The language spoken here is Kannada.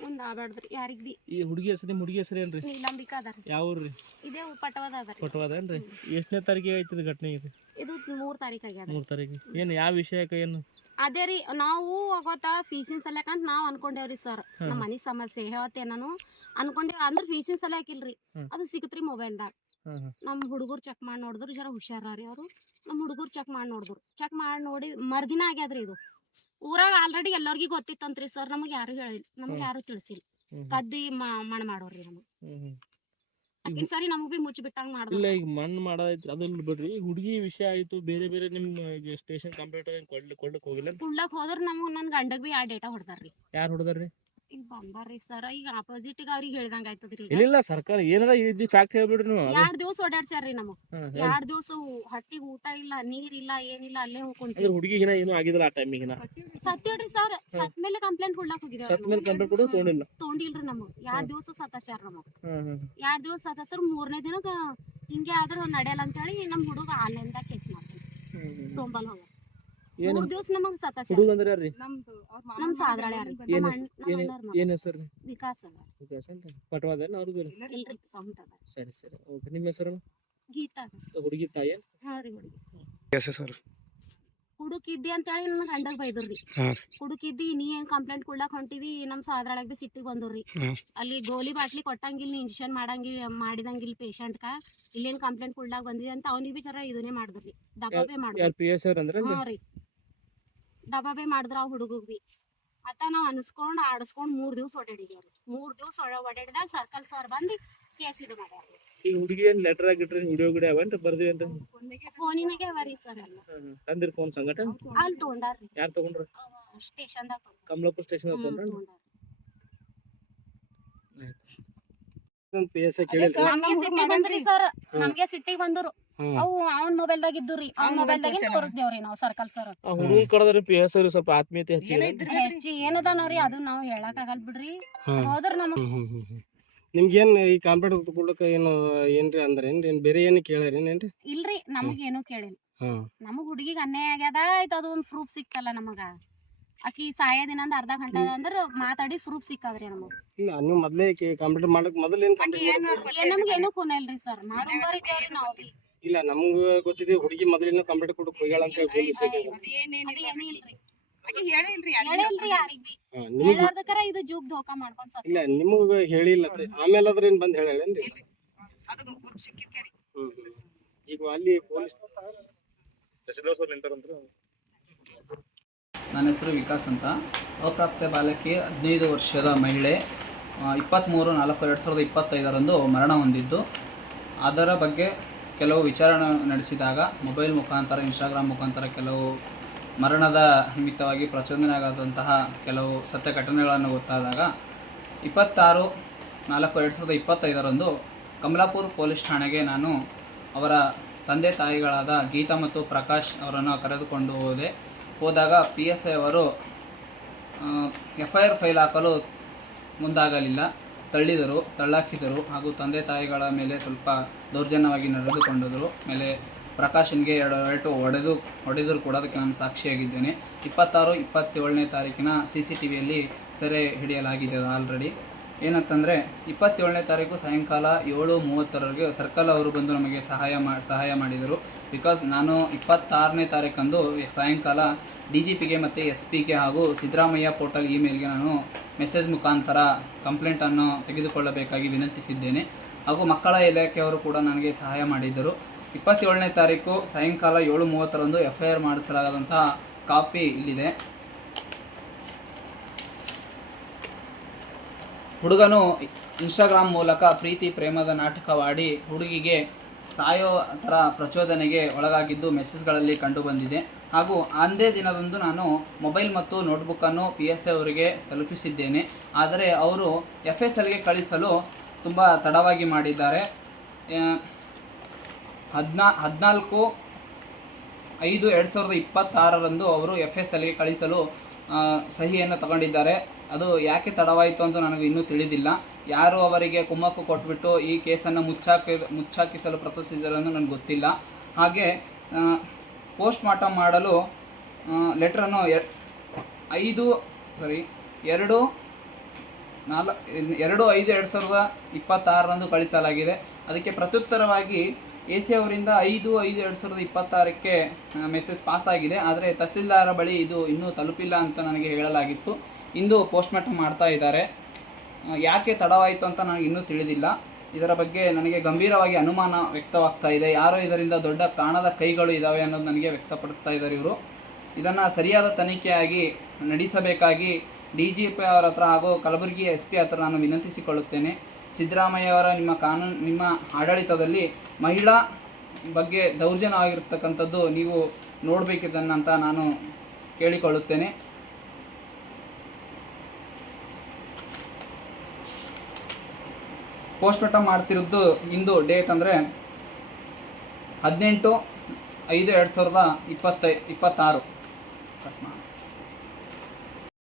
ಮುಂದೆ ಆಗ್ಬಾರ್ದ್ರಿ ಯಾರಿಗೆ ಬಿ. ಈ ಹುಡುಗಿ ಹೆಸರು ಏನ್ರಿ? ನೀಲಂಬಿಕಾ ಅದಾರ. ಯಾವ ಊರ್ರಿ? ಇದೇ ಪಟವದ ಅದಾರ. ಪಟವಾದೇನ್ರಿ? ಎಷ್ಟನೇ ತಾರೀಕಿಗೆ ಆಯ್ತು ಇದು ಘಟನೆ? ಇದು 3 ತಾರೀಕು ಆಗ್ಯದ. 3 ತಾರೀಕು. ಏನು ಯಾವ ವಿಷಯಕ್ಕೆ ಏನು? ಅದೇ ರೀ ನಾವು ಗೊತ್ತಾ ಫೀಸಿನ ಸಲಕಂತ ನಾವು ಅನ್ಕೊಂಡೇವ್ರಿ ಸರ್. ನಮ್ಮ ಮನೆ ಸಮಸ್ಯೆ ಹೇಳ್ತೆ ನಾನು ಅನ್ಕೊಂಡೆ ಅಂದ್ರೆ ಫೀಸಿನ ಸಲ ಹಾಕಿಲ್ರಿ. ಅದು ಸಿಗತ್ರಿ ಮೊಬೈಲ್ದಾಗ. ನಮ್ಮ ಹುಡುಗರು ಚೆಕ್ ಮಾಡಿ ನೋಡಿದ್ರು ಜರ ಹುಷಾರಿ ಅವರು. ನಮ್ಮ ಹುಡುಗರು ಚೆಕ್ ಮಾಡಿ ನೋಡಿ ಮರ್ದಿನ ಆಗ್ಯಾದ್ರಿ ಇದು. ಊರಾಗ ಆಲ್ರೆಡಿ ಎಲ್ಲರಿಗೂ ಗೊತ್ತಿತ್ತಂತ್ರಿ ಸರ್. ನಮಗೆ ಯಾರು ಹೇಳಿಲ್ಲ, ನಮ್ಗೆ ಯಾರು ತಿಳಿಸಿಲ್ಲ. ಕದ್ದಿ ಮಣ್ಣು ಮಾಡೋರ್ರಿ ನಮಗೆ. ಅಕ್ಕಿನ ಸರಿ ನಮಗ್ ಬಿ ಮುಚ್ಚಿ ಬಿಟ್ಟಂಗ್ ಮಾಡಿದ್ರು. ಇಲ್ಲ ಈಗ ಮಣ್ಣು ಮಾಡೋದೈತಿ ಅದನ್ನ ಬಿಡ್ರಿ. ಹುಡುಗಿ ವಿಷಯ ಆಯ್ತು, ಬೇರೆ ನಿಮ್ಮ ಸ್ಟೇಷನ್ ಕಂಪ್ಲೇಂಟ್ ಕೊಡ್ಲಿಕ್ಕೆ ಹೋಗಿಲ್ಲ? ಕುಡ್ಲಕ್ ಹೋದ್ರ ನನ್ ಗಂಡಗ್ ಬಿ ಆ ಡೇಟಾ ಹೊಡ್ದಾರ್ರಿ. ಯಾರು ಹೊಡೆದಾರ್ರಿ? ಈಗ ಬಂದಾರ್ರಿ ಸರ್. ಈಗ ಆಪೋಸಿಟ್ ಅವ್ರಿಗೆ ಹೇಳ್ದಂಗ ಆಯ್ತದ್ರಿ. ಇಲ್ಲ ಸರ್ಕಾರ ಏನದ ಇದು ಫ್ಯಾಕ್ಟ್ ಹೇಳ್ಬಿಡ್ರಿ ನೀವು. 2 ದಿವಸ ಓಡಾಡ್ಸ್ಯಾರ್ರಿ ನಮಗ್. 2 ದಿವಸ ಹಟ್ಟಿಗೆ ಊಟ ಇಲ್ಲ, ನೀರ್ ಇಲ್ಲ, ಏನಿಲ್ಲ, ಅಲ್ಲೇ ಹೋಗ್ಕೊಂತೀವಿ. ಹುಡುಗಿಗಿನ ಏನು ಆಗಿದಿಲ್ಲ ಆ ಟೈಮಿಗಿನ? ಸತ್ಯಡ್ರಿ ಸರ್. ಸತ್ ಮೇಲೆ ಕಂಪ್ಲೇಂಟ್ ಕೊಡ್ಲಾಕ್ ಹೋಗಿದ್ದೇವೆ. ಸತ್ ಮೇಲೆ ಕಂಪ್ಲೇಂಟ್ ಕೊಡು ತೊಗೊಂಡಿಲ್ರಿ ನಮಗ್. 2 ದಿವಸ ಸತಾಚಾರ ನಮಗ್. 2 ದಿವಸ ಸತಾಸರ್ 3ನೇ ದಿನಕ್ಕ ಹಿಂಗೆ ಆದ್ರೂ ನಡೆಯಲ್ಲ ಅಂತ ಹೇಳಿ ನಮ್ ಹುಡುಗ ಆನ್ಲೈನ್ದಾಗ ಕೇಸ್ ಮಾಡ್ತೀವಿ. ತೊಂಬಲ್ ಹೋಗ 3 ದಿವಸ ನಮಗ್ ಸತಾಚಾರ. ಹುಡುಗ ಅಂದ್ರೆ ಯಾರ್ರಿ? ನಮ್ ಸಾದ್ರಾಳೆ ಯಾರ್ರಿ. ಏನ್ ಹೆಸರು? ವಿಕಾಸ್ ಅದ. ವಿಕಾಸ್ ಅಂತ ಪಟವಾದೇನ? ಅವ್ರದ್ದು ಇಲ್ರಿ ಸೌಂಟ್ ಅದ. ಸರಿ ಓಕೆ. ನಿಮ್ಮ ಹೆಸರು? ಗೀತಾ ಅದ. ಹುಡುಗಿ ತಾಯಿ? ಹಾ ರೀ ಹುಡುಗಿ. ಸರ್ ಹುಡುಕಿದ್ದಿ ಅಂತ ಹೇಳಿ ನನ್ನ ಗಂಡಗ್ ಬೈದ್ರಿ. ಹುಡುಕಿದ್ದಿ ನೀ ಏನ್ ಕಂಪ್ಲೇಂಟ್ ಕೊಡ್ಲಾಕ್ ಹೊಂಟಿದಿ, ನಮ್ ಸಾದ್ರಾಳಗ್ ಬಿ ಸಿಟ್ಟಿಗೆ ಬಂದವ್ರಿ. ಅಲ್ಲಿ ಗೋಲಿ ಬಾಟ್ಲಿ ಕೊಟ್ಟಂಗಿಲ್ಲ, ಇಂಜೆಕ್ಷನ್ ಮಾಡಿದಂಗಿಲ್ಲ ಪೇಷಂಟ್ ಕ. ಇಲ್ಲೇನ್ ಕಂಪ್ಲೇಂಟ್ ಕೊಡ್ಲಾಕ್ ಬಂದಿದೆ ಅಂತ ಅವ್ನಿಗೆ ಬಿ ಜರ ಇದನ್ನೇ ಮಾಡಿದ್ರಿ. ದಬಾಬೆ ಮಾಡಿದ್ರಿ. ಹಾ ರೀ, ದಬಾಬೆ ಮಾಡಿದ್ರ ಆ ಹುಡುಗಗ್ ಬಿ. ಮತ್ತ ನಾವ್ ಅನ್ಸ್ಕೊಂಡ್ ಆಡಸ್ಕೊಂಡ್ 3 ದಿವಸ ಓಡಾಡಿದ್ವಿ. 3 ದಿವಸ ಓಡಾಡಿದಾಗ ಸರ್ಕಲ್ ಸರ್ ಬಂದು ಕೇಸ್ ಇದು ಮಾಡ್ಯಾರ. ಈ ಹುಡುಗಿ ಏನ್ ಲೆಟರ್ ಆಗಿಟ್ರಿ, ವಿಡಿಯೋ ಗಿಡ ಅವೇನ್ರಿ ಬರ್ದಿವೇನ್ರಿ? ಫೋನಿನಾಗೆ ಅವರಿ ಸರ್ ಎಲ್ಲ. ತಂದಿರ್ ಫೋನ್ ಸಂಗಟ? ಅಲ್ಲಿ ತೊಗೊಂಡಾರ್ರಿ. ಯಾರು ತಗೊಂಡ್ರು? ಸ್ಟೇಷನ್ದಾಗ ತೊಗೊಂಡ್ರು. ಕಮಲಾಪುರ ಸ್ಟೇಷನ್ ತಗೊಂಡ್ರು? ನಮ್ಗೆ ಸಿಟ್ಟಿಗೆ ಬಂದ್ರು. ಅವು ಅವನ್ ಮೊಬೈಲ್ದಾಗ ಇದ್ದುರಿ. ಅವ್ನ ಮೊಬೈಲ್ದಾಗ ತೋರಿಸ್ದೇವ್ರಿ ನಾವು ಸರ್ಕಲ್ ಸರ್. ಹುಡುಗನ್ ಕಡದ್ರಿ PS ಅವ್ರು ಸ್ವಲ್ಪ ಆತ್ಮೀಯತೆ ಹೆಚ್ಚಿ ಏನದ ನೋಡ್ರಿ ಅದು ನಾವು ಹೇಳಕ್ ಆಗಲ್ ಬಿಡ್ರಿ. ಹೋದ್ರ ನಮಗ್ ನಿಮ್ಗೇನ್ ಈ ಕಂಪ್ಲೇಂಟ್ ಕೊಡ್ಲಕ್ಕ ಏನ್ರಿ ಅಂದ್ರೆ ಏನ್ ಬೇರೆ ಏನು ಕೇಳ್ಯಾರೇನ್ರಿ? ಇಲ್ರಿ, ನಮಗೇನು ಕೇಳಿಲ್ಲ. ನಮಗ್ ಹುಡುಗಿಗೆ ಅನ್ಯಾಯ ಆಗ್ಯದ ಆಯ್ತು, ಅದು ಒಂದ್ ಪ್ರೂಫ್ ಸಿಕ್ತಲ್ಲ ನಮಗ. ಆಕಿ ಸಾಯೋದಿನಂದ ಅರ್ಧ ಗಂಟೆ ಅಂದ್ರ ಮಾತಾಡಿ ಪ್ರೂಫ್ ಸಿಕ್ಕದ್ರಿ ನಮಗ್. ಇಲ್ಲ ನೀವು ಮೊದ್ಲೇ ಕಂಪ್ಲೇಂಟ್ ಮಾಡಕ್ ಮೊದಲು ಏನ್ ನಮ್ಗೇನು ಕೊನೆಲ್ರಿ ಸರ್. ಮಾಡೋರಿ ನಾವು. ಇಲ್ಲ ನಮ್ಗ ಗೊತ್ತಿದೆ ಹುಡುಗಿ ಮೊದಲಿನ ಕಂಪ್ಲೇಂಟ್ ಕೊಡಕ್ ಹೋಗ್ಯಾಳ ಅಂತ ಹೇಳಿ ಇದು ಜೂಗ್ ಧೋಕಾ ಮಾಡ್ಕೊಂಡ್ ಇಲ್ಲ ನಿಮಗ ಹೇಳಿಲ್ಲ. ಆಮೇಲೆ ಅದ್ರ ಏನ್ ಬಂದ್ ಹೇಳೇನ್ರಿ? ಈಗ ಅಲ್ಲಿ ಪೊಲೀಸ್ ನನ್ನ ಹೆಸರು ವಿಕಾಸ್ ಅಂತ. ಅಪ್ರಾಪ್ತ ಬಾಲಕಿ 15 ವರ್ಷದ ಮಹಿಳೆ 23/4/2025 ಮರಣ ಹೊಂದಿದ್ದು, ಅದರ ಬಗ್ಗೆ ಕೆಲವು ವಿಚಾರಣೆ ನಡೆಸಿದಾಗ ಮೊಬೈಲ್ ಮುಖಾಂತರ, ಇನ್ಸ್ಟಾಗ್ರಾಮ್ ಮುಖಾಂತರ ಕೆಲವು ಮರಣದ ನಿಮಿತ್ತವಾಗಿ ಪ್ರಚೋದನೆಯಾದಂತಹ ಕೆಲವು ಸತ್ಯ ಘಟನೆಗಳನ್ನು ಗೊತ್ತಾದಾಗ 26/4/2025 ಕಮಲಾಪುರ ಪೊಲೀಸ್ ಠಾಣೆಗೆ ನಾನು ಅವರ ತಂದೆ ತಾಯಿಗಳಾದ ಗೀತಾ ಮತ್ತು ಪ್ರಕಾಶ್ ಅವರನ್ನು ಕರೆದುಕೊಂಡು ಹೋದಾಗ PSI ಅವರು FIR ಫೈಲ್ ಹಾಕಲು ಮುಂದಾಗಲಿಲ್ಲ, ತಳ್ಳಾಕಿದರು ಹಾಗೂ ತಂದೆ ತಾಯಿಗಳ ಮೇಲೆ ಸ್ವಲ್ಪ ದೌರ್ಜನ್ಯವಾಗಿ ನಡೆದುಕೊಂಡರು. ಮೇಲೆ ಪ್ರಕಾಶನ್ಗೆ 2 ಹೊಡೆದರೂ ಕೂಡ ಅದಕ್ಕೆ ನಾನು ಸಾಕ್ಷಿಯಾಗಿದ್ದೇನೆ. 26, 27ನೇ ತಾರೀಕಿನ CCTVಯಲ್ಲಿ ಸೆರೆ ಹಿಡಿಯಲಾಗಿದೆ ಆಲ್ರೆಡಿ. ಏನಂತಂದರೆ 27ನೇ ತಾರೀಕು ಸಾಯಂಕಾಲ 7:30 ಸರ್ಕಲ್ ಅವರು ಬಂದು ನಮಗೆ ಸಹಾಯ ಮಾಡಿದರು. ಬಿಕಾಸ್ ನಾನು 26ನೇ ತಾರೀಕಂದು ಸಾಯಂಕಾಲ DGPಗೆ ಮತ್ತು SPಗೆ ಹಾಗೂ ಸಿದ್ದರಾಮಯ್ಯ ಪೋರ್ಟಲ್ ಇಮೇಲ್ಗೆ ನಾನು ಮೆಸೇಜ್ ಮುಖಾಂತರ ಕಂಪ್ಲೇಂಟನ್ನು ತೆಗೆದುಕೊಳ್ಳಬೇಕಾಗಿ ವಿನಂತಿಸಿದ್ದೇನೆ. ಹಾಗೂ ಮಕ್ಕಳ ಇಲಾಖೆಯವರು ಕೂಡ ನನಗೆ ಸಹಾಯ ಮಾಡಿದ್ದರು. 27ನೇ ತಾರೀಕು ಸಾಯಂಕಾಲ 7:30 FIR ಮಾಡಿಸಲಾದಂತಹ ಕಾಪಿ ಇಲ್ಲಿದೆ. ಹುಡುಗನು ಇನ್ಸ್ಟಾಗ್ರಾಮ್ ಮೂಲಕ ಪ್ರೀತಿ ಪ್ರೇಮದ ನಾಟಕವಾಡಿ ಹುಡುಗಿಗೆ ಸಾಯೋ ಥರ ಪ್ರಚೋದನೆಗೆ ಒಳಗಾಗಿದ್ದು ಮೆಸೇಜ್ಗಳಲ್ಲಿ ಕಂಡುಬಂದಿದೆ. ಹಾಗೂ ಅಂದೇ ದಿನದಂದು ನಾನು ಮೊಬೈಲ್ ಮತ್ತು ನೋಟ್ಬುಕ್ಕನ್ನು PSI ಅವರಿಗೆ ತಲುಪಿಸಿದ್ದೇನೆ. ಆದರೆ ಅವರು FSLಗೆ ಕಳಿಸಲು ತುಂಬ ತಡವಾಗಿ ಮಾಡಿದ್ದಾರೆ. 14/5/2026 ಅವರು FSLಗೆ ಕಳಿಸಲು ಸಹಿಯನ್ನು ತಗೊಂಡಿದ್ದಾರೆ. ಅದು ಯಾಕೆ ತಡವಾಯಿತು ಅಂತ ನನಗೆ ಇನ್ನೂ ತಿಳಿದಿಲ್ಲ. ಯಾರು ಅವರಿಗೆ ಕುಮ್ಮಕ್ಕು ಕೊಟ್ಬಿಟ್ಟು ಈ ಕೇಸನ್ನು ಮುಚ್ಚಾಕಿಸಲು ಪ್ರಯತ್ನಿಸಿದ್ದಾರೆಂದು ನನಗೆ ಗೊತ್ತಿಲ್ಲ. ಹಾಗೆ ಪೋಸ್ಟ್ ಮಾರ್ಟಮ್ ಮಾಡಲು ಲೆಟ್ರನ್ನು 2 2/5/2026 ಕಳಿಸಲಾಗಿದೆ. ಅದಕ್ಕೆ ಪ್ರತ್ಯುತ್ತರವಾಗಿ AC ಅವರಿಂದ 5/5/2026 ಮೆಸೇಜ್ ಪಾಸ್ ಆಗಿದೆ. ಆದರೆ ತಹಸೀಲ್ದಾರ ಬಳಿ ಇದು ಇನ್ನೂ ತಲುಪಿಲ್ಲ ಅಂತ ನನಗೆ ಹೇಳಲಾಗಿತ್ತು. ಇಂದು ಪೋಸ್ಟ್ಮಾರ್ಟಮ್ ಮಾಡ್ತಾ ಇದ್ದಾರೆ. ಯಾಕೆ ತಡವಾಯಿತು ಅಂತ ನನಗೆ ಇನ್ನೂ ತಿಳಿದಿಲ್ಲ. ಇದರ ಬಗ್ಗೆ ನನಗೆ ಗಂಭೀರವಾಗಿ ಅನುಮಾನ ವ್ಯಕ್ತವಾಗ್ತಾ ಇದೆ. ಯಾರೋ ಇದರಿಂದ ದೊಡ್ಡ ಕಾಣದ ಕೈಗಳು ಇದ್ದಾವೆ ಅನ್ನೋದು ನನಗೆ ವ್ಯಕ್ತಪಡಿಸ್ತಾ ಇದ್ದಾರೆ ಇವರು. ಇದನ್ನು ಸರಿಯಾದ ತನಿಖೆಯಾಗಿ ನಡೆಸಬೇಕಾಗಿ DGP ಅವರ ಹತ್ರ ಹಾಗೂ ಕಲಬುರಗಿ SP ಹತ್ರ ನಾನು ವಿನಂತಿಸಿಕೊಳ್ಳುತ್ತೇನೆ. ಸಿದ್ದರಾಮಯ್ಯ ಅವರ ನಿಮ್ಮ ಆಡಳಿತದಲ್ಲಿ ಮಹಿಳಾ ಬಗ್ಗೆ ದೌರ್ಜನ್ಯವಾಗಿರ್ತಕ್ಕಂಥದ್ದು ನೀವು ನೋಡಬೇಕಿದ್ದನ್ನಂತ ನಾನು ಕೇಳಿಕೊಳ್ಳುತ್ತೇನೆ. ಪೋಸ್ಟ್ಮಾರ್ಟಮ್ ಮಾಡ್ತಿರೋದು ಇಂದು ಡೇಟ್ ಅಂದರೆ 18/5/2026.